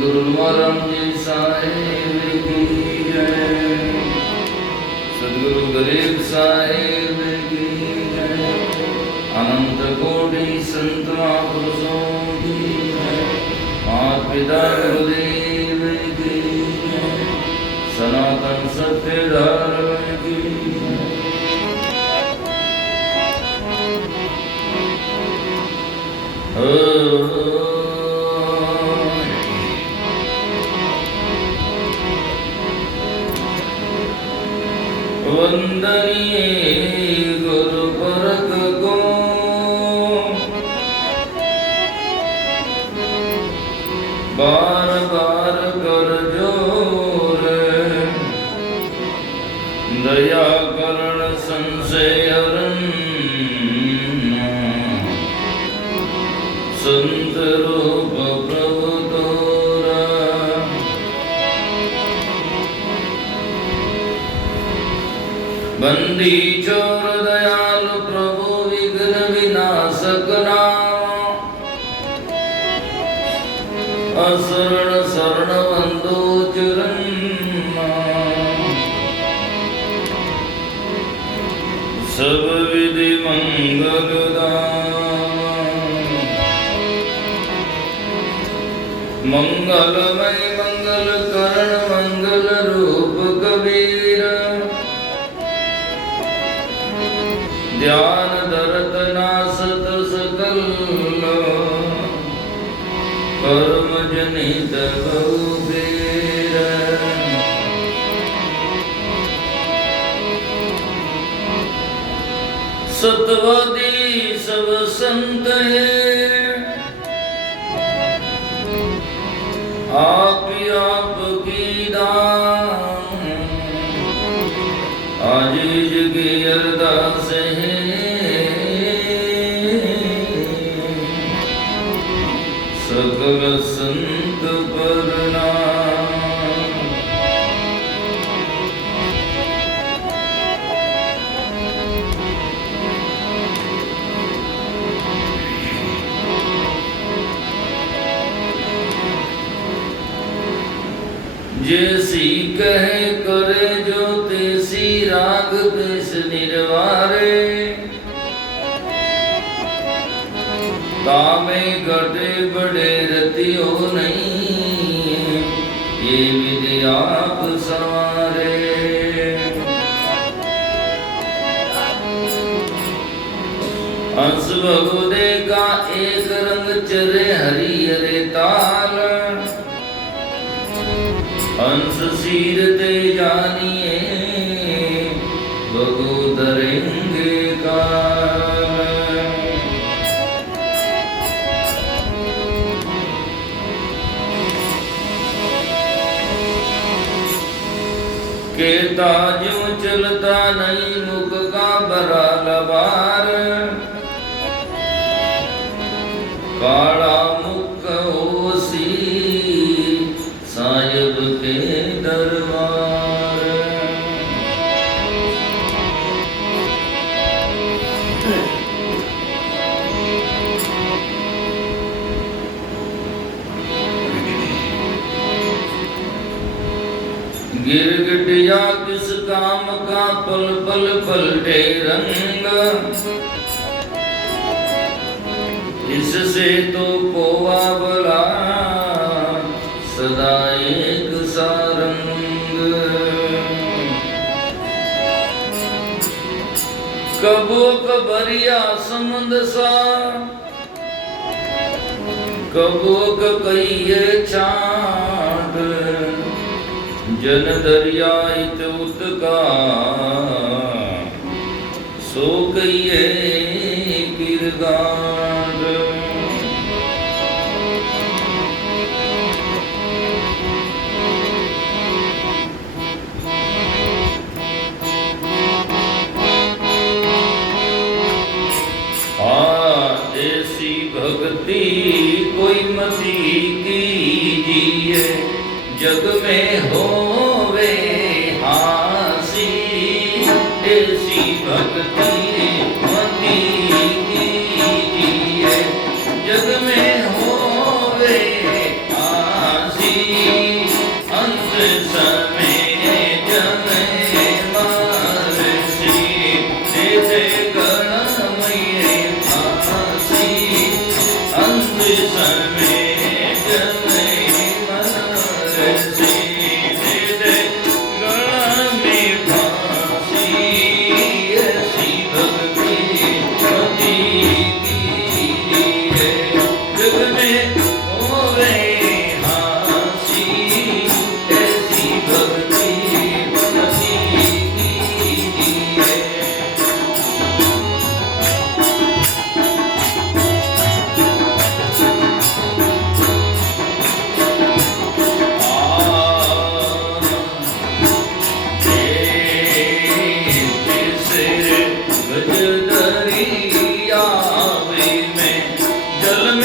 सद्गुरु रामजी साहेब की जय। सद्गुरु गरीब साहेब की जय। अनंत कोटि संत महापुरुषों की जय। माता पिता गुरुदेव की जय। सनातन सत्य धर्म की वंदनीय गुरु वर्ग को बार बार कर जोर। दया करण संशय हरण संत रूप प्रभु तोरा। बंदी चोर दयालु प्रभु विघ्न विनाशक नाम। असरण शरण बंधु चरण सब विधि मंगल मंगलमय मंगल करण मंगल रूप कबीर। ध्यान धरत नासत सकल कर्म जनित बहुबीर। सतवादी सब संत है आप की दान। आजीज की अरदास है सकल संत प्रणाम। जैसी कहे करे जो तेसी राग पेश निर्वारे। कामे घटे बड़े रतियो नहीं ये विधि आप संवारे। हंस बहुदे का एक रंग चरे हरि हरे ताल। हंस सीरते जानिए बगु धरेंगे काल। कहता जो चलता नहीं मुख का बरा लबार। काला मुख ओसी साहिब के दरबार। गिरगिटिया किस काम का पल पल पलटे रंग। इससे तो कोवा बला सदा एक सारंग। कबो कबरिया समंद सा कबो कहिए चांद। जन दरिया इत उतका सो कहिए किरगार। ऐसी भक्ति कोई मती कीजिए जग में होवे हासी। ऐसी भक्ति मती कीजिए जग में होवे हासी।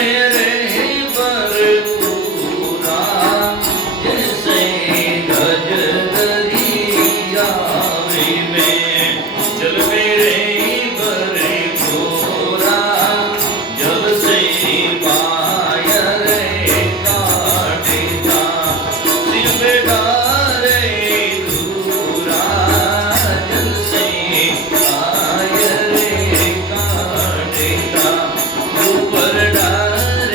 मेरे भरपूरा जैसे गज दरिया में जल मेरे भरपूरा जब से पाया रे काटेगा सिर पे डारे दूरा जल से पाया रे काटेगा ऊपर डारे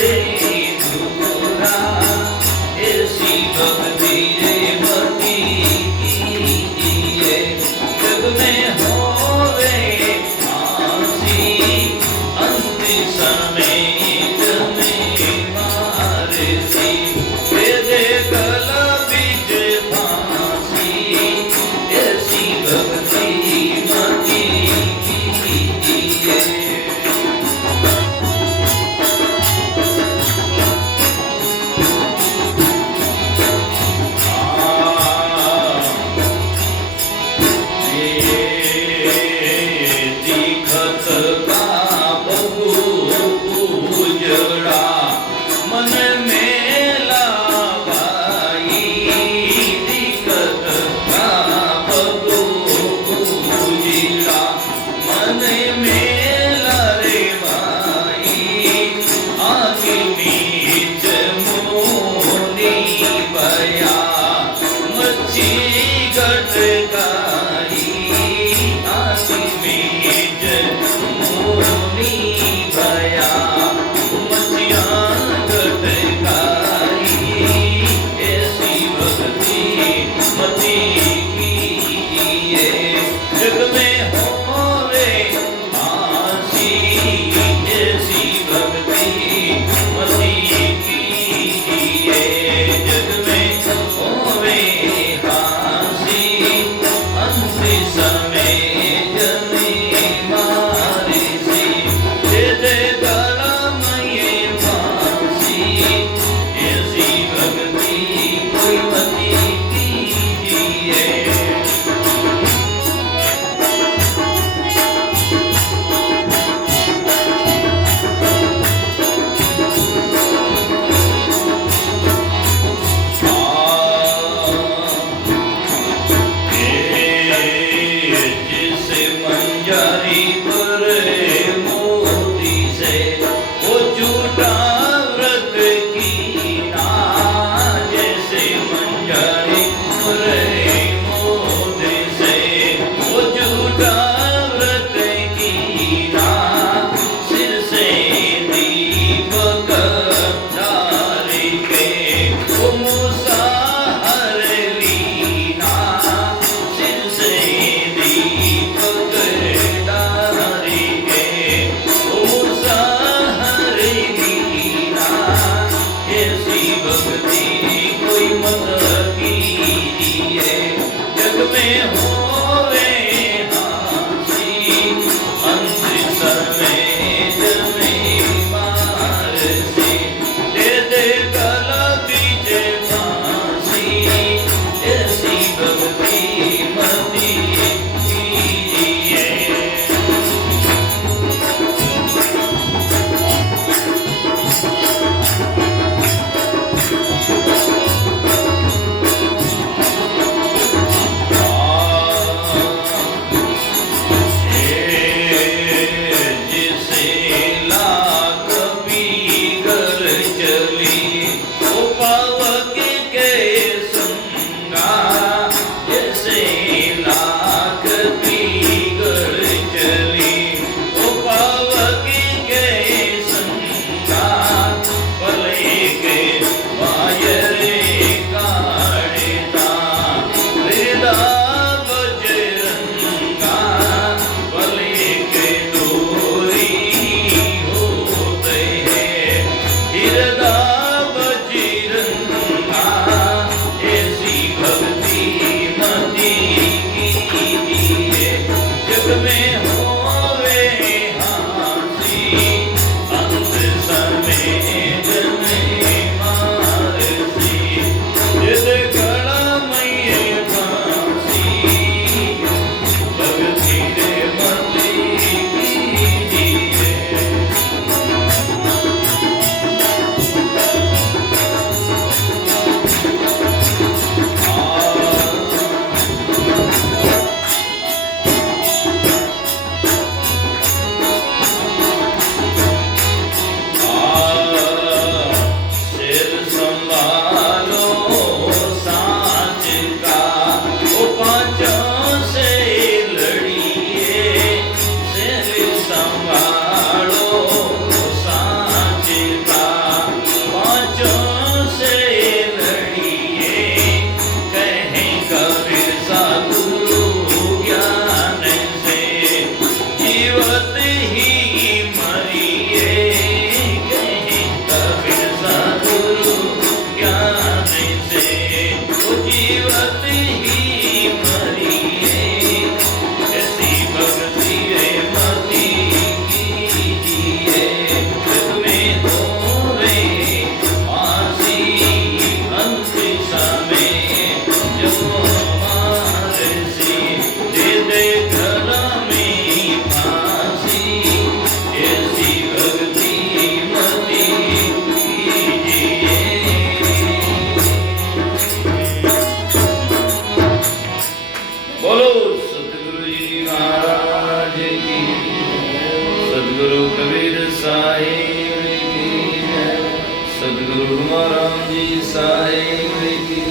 सदगुरु महाराज जी साहेब की,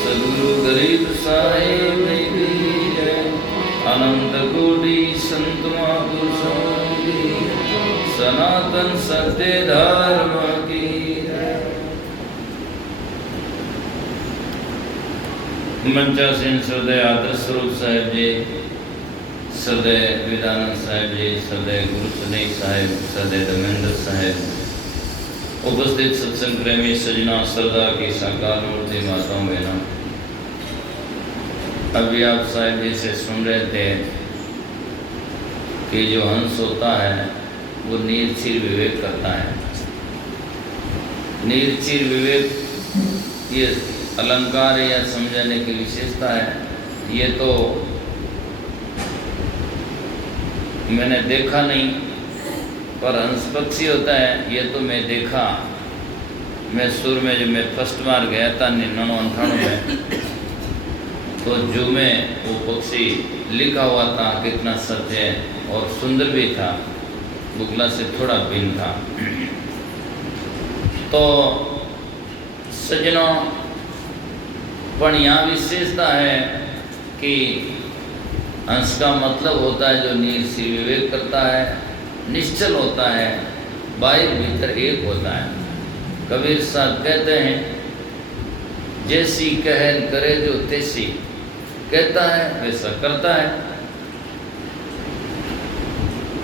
सदगुरु गरीब साहेब की जय। अनंत कोटि संत महापुरुषों की, सनातन सत्य धर्म की जय। मंचासीन श्रद्धेय आदर स्वरूप साहेब जी, श्रद्धेय विदानंद साहेब जी, श्रद्धेय गुरु स्नेह साहेब, श्रद्धेय धर्मेंद्र साहेब, उपस्थित सत्संग प्रेमी सजना, श्रद्धा की साकार मूर्ति माताओं बहनों, अभी आप साहेब जी से सुन रहे थे कि जो हंस होता है वो नीरचिर विवेक करता है। नीरचिर विवेक ये अलंकार या समझाने की विशेषता है। ये तो मैंने देखा नहीं, पर हंस पक्षी होता है ये तो मैं देखा। मैं सुर में जब मैं फर्स्ट बार गया था 99-98 में, तो जो में वो पक्षी लिखा हुआ था कितना सत्य है और सुंदर भी था, बुगला से थोड़ा भिन्न था। तो सज्जनों, पर यहाँ विशेषता है कि हंस का मतलब होता है जो नीरसी विवेक करता है, निश्चल होता है, बाहर भीतर एक होता है। कबीर साहब कहते हैं, जैसी कहन करे जो तैसी, कहता है वैसा करता है।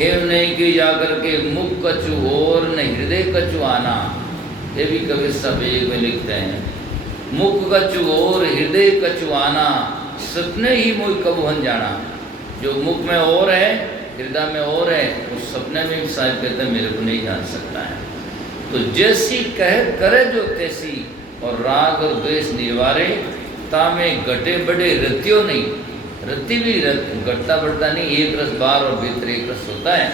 एवं नहीं कि जाकर के मुख कछु और न हृदय कछु आना, ये भी कबीर साहब एक में लिखते हैं। मुख कछु और हृदय कछु आना, सपने ही मोह कबूहन जाना। जो मुख में और है, हृदय में और है, उस सपने में भी साहब कहते हैं मेरे को नहीं जान सकता है। तो जैसी कह करे जो तैसी, और राग और द्वेष निवारे, तामे घटे बड़े रत्यो नहीं। रत्ती भी घटता बढ़ता नहीं, एक रस बाहर और भीतर एक रस होता है।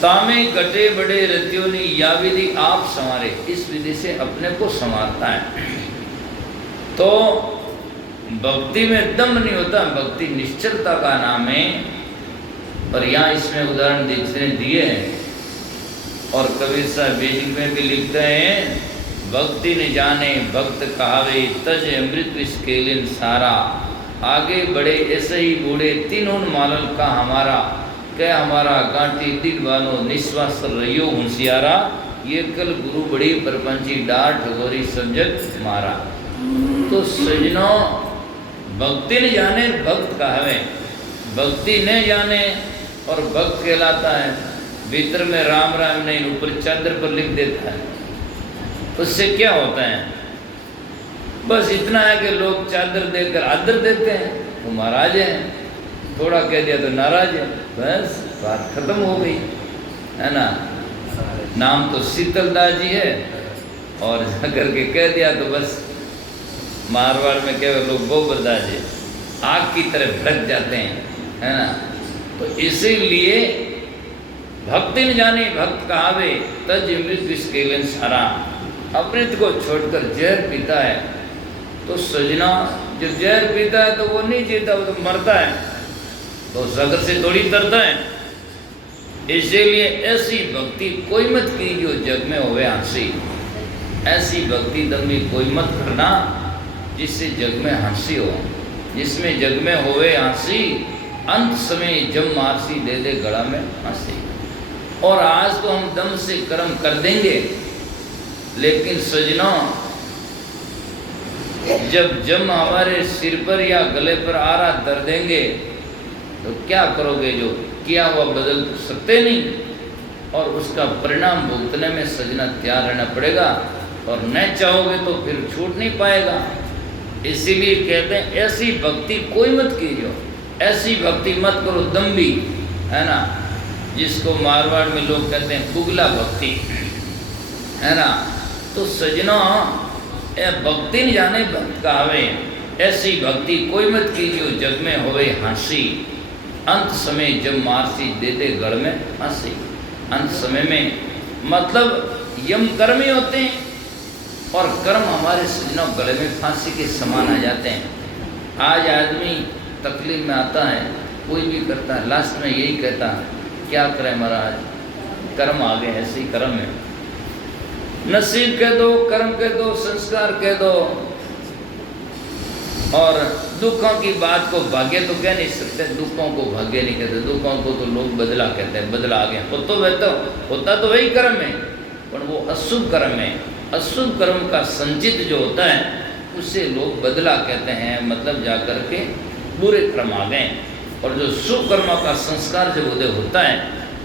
तामे घटे बड़े रत्यो नहीं, या विधि आप संवारे, इस विधि से अपने को संवारता है। तो भक्ति में दम नहीं होता, भक्ति निश्चलता का नाम है। और यहाँ इसमें उदाहरण दिए हैं। और कबीर साहब बेजिंग में भी लिखते हैं, भक्ति न जाने भक्त कहावे, तज अमृत विस्केलिन सारा। आगे बढ़े ऐसे ही बूढ़े, तीनों मालल का हमारा, क्या हमारा गांठी दिल बानो, निश्वास रहियो होशियारा। ये कल गुरु बड़ी परपंची, डार ठगोरी समझत मारा। तो सजनों, भक्ति न जाने भक्त कहावे, भक्ति न जाने और भक्त कहलाता है। भीतर में राम राम नहीं, ऊपर चादर पर लिख देता है। उससे क्या होता है? बस इतना है कि लोग चादर देकर आदर देते हैं, वो महाराज हैं। थोड़ा कह दिया तो नाराज है, बस बात खत्म हो गई, है ना। नाम तो शीतलदास जी है, और जाकर के कह दिया तो बस मारवाड़ में केवल लोग गोबरदास जी, आग की तरफ भड़क जाते हैं, है ना। तो इसीलिए भक्ति न जाने भक्त कहावे, तज अमृत विस्केलन सारा। अमृत को छोड़कर जहर पीता है। तो सजना, जो जहर पीता है तो वो नहीं जीता, वो तो मरता है, तो सगर से थोड़ी तरता है। इसीलिए ऐसी भक्ति कोई मत कीजिए जग में होवे हंसी। ऐसी भक्ति दमी कोई मत करना जिससे जग में हंसी हो, जिसमें जग में होवे हंसी। अंत समय जम मारसी, दे दे गला में हंसी। और आज तो हम दम से कर्म कर देंगे, लेकिन सजनों, जब जम हमारे सिर पर या गले पर आ रहा दर देंगे तो क्या करोगे? जो किया हुआ बदल सकते नहीं, और उसका परिणाम भुगतने में सजना तैयार रहना पड़ेगा। और न चाहोगे तो फिर छूट नहीं पाएगा। इसीलिए कहते हैं ऐसी भक्ति कोई मत कीजिए, ऐसी भक्ति मत करो दम्भी, है ना, जिसको मारवाड़ में लोग कहते हैं बुगला भक्ति, है ना। तो सजनों, भक्ति न जाने भक्त कहावे, ऐसी भक्ति कोई मत कीजिए जग में होवे हंसी। अंत समय जब मारसी, दे दे गढ़ में हंसी। अंत समय में मतलब यम कर्म ही होते हैं, और कर्म हमारे सजनों गले में फांसी के समान आ जाते हैं। आज आदमी तकलीफ में आता है, कोई भी करता है, लास्ट में यही कहता है क्या करें महाराज, कर्म आ गए, ऐसे ही कर्म है। नसीब कह दो, कर्म कह दो, संस्कार कह दो, और दुखों की बात को भाग्य तो कह नहीं सकते, दुखों को भाग्य नहीं कहते, दुखों को तो लोग बदला कहते हैं, बदला आ गया। तो वह तो होता तो वही कर्म है, पर वो अशुभ कर्म है। अशुभ कर्म का संचित जो होता है उसे लोग बदला कहते हैं, मतलब जा कर के बुरे कर्म आ गए। और जो शुभ कर्म का संस्कार जब उदय होता है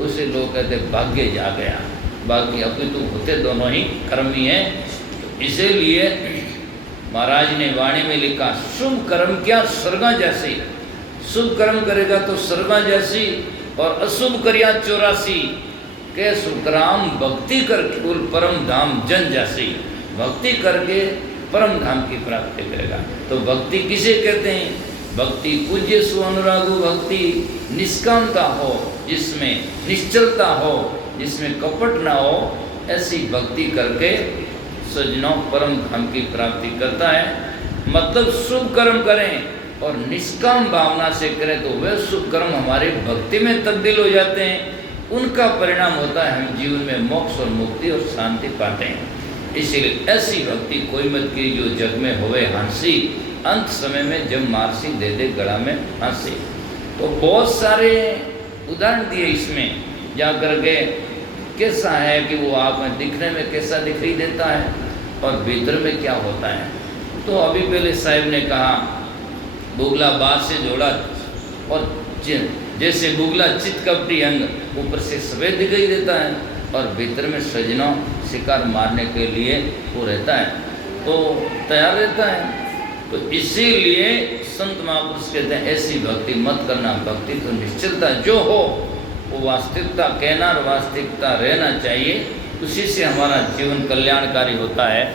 उसे लोग कहते हैं भाग्य जा गया। बाकी अपितु होते दोनों ही कर्म ही हैं। तो इसीलिए महाराज ने वाणी में लिखा, शुभ कर्म क्या स्वर्गा जैसी, शुभ कर्म करेगा तो स्वर्गा जैसी, और अशुभ करिया 84 के सुखराम भक्ति करके कुल परम धाम जन जैसी। भक्ति करके परम धाम की प्राप्ति करेगा। तो भक्ति किसे कहते हैं? भक्ति पूज्य सुअनुरागु भक्ति, निष्कामता हो, जिसमें निश्चलता हो, जिसमें कपट ना हो, ऐसी भक्ति करके सज्जनों परम धाम की प्राप्ति करता है। मतलब शुभ कर्म करें और निष्काम भावना से करें तो वे शुभ कर्म हमारे भक्ति में तब्दील हो जाते हैं। उनका परिणाम होता है हम जीवन में मोक्ष और मुक्ति और शांति पाते हैं। इसीलिए ऐसी भक्ति कोई मत की जो जग में होवे हंसी, अंत समय में जब मारसी दे दे गला में हंसी। तो बहुत सारे उदाहरण दिए इसमें जा करके, कैसा है कि वो आप में दिखने में कैसा दिखाई देता है और भीतर में क्या होता है। तो अभी पहले साहिब ने कहा बुगला बात से जोड़ा, और जैसे बुगला चित कपटी अंग ऊपर से सफ़ेद दिखाई देता है और भीतर में सजनों शिकार मारने के लिए वो रहता है, तो तैयार रहता है। तो इसीलिए संत महापुरुष कहते हैं ऐसी भक्ति मत करना। भक्ति तो निश्चलता जो हो वो वास्तविकता कहना और वास्तविकता रहना चाहिए, उसी से हमारा जीवन कल्याणकारी होता है।